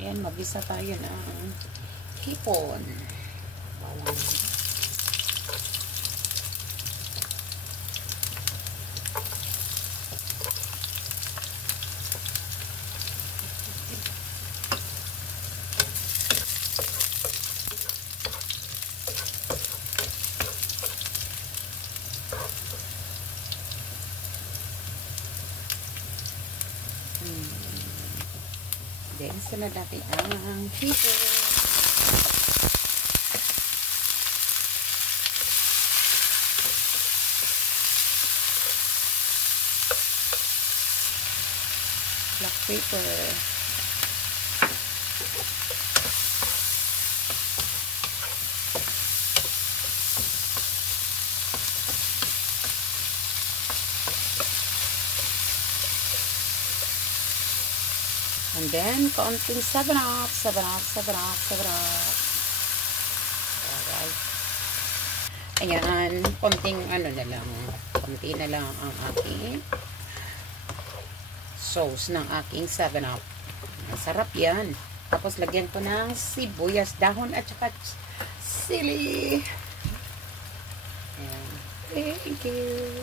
Ayan, mabisa tayo ng hipon. Bawang. Then, sunod natin ang hipon. Black pepper. And then, kaunting 7-Up, 7-Up, 7-Up, 7-Up. Alright. Ayan, konting ano na lang, konti na lang ang aking sauce ng aking 7-Up. Masarap yan. Tapos, lagyan ko ng sibuyas, dahon at saka sili. Ayan. Thank you.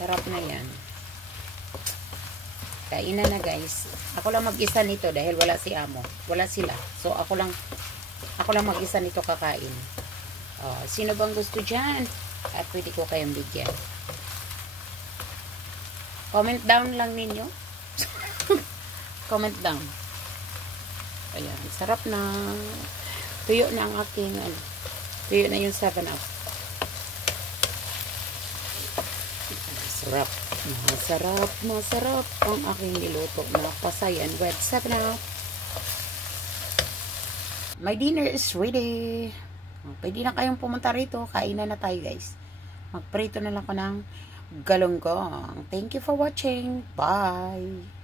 Sarap na yan. Kainan na guys. Ako lang mag-isa nito dahil wala si amo. Wala sila. So ako lang mag-isa nito kakain. Sino bang gusto dyan? At pwede ko kayong bigyan. Comment down lang ninyo. Comment down. Ayan. Sarap na. Tuyo na ang aking tuyo na yung 7-Up. Masarap. Masarap, masarap ang aking niluto na pasayan with 7-Up. My dinner is ready. Pwede na kayong pumunta rito. Kainan na tayo guys. Magprito na lang ako ng galunggong. Thank you for watching. Bye!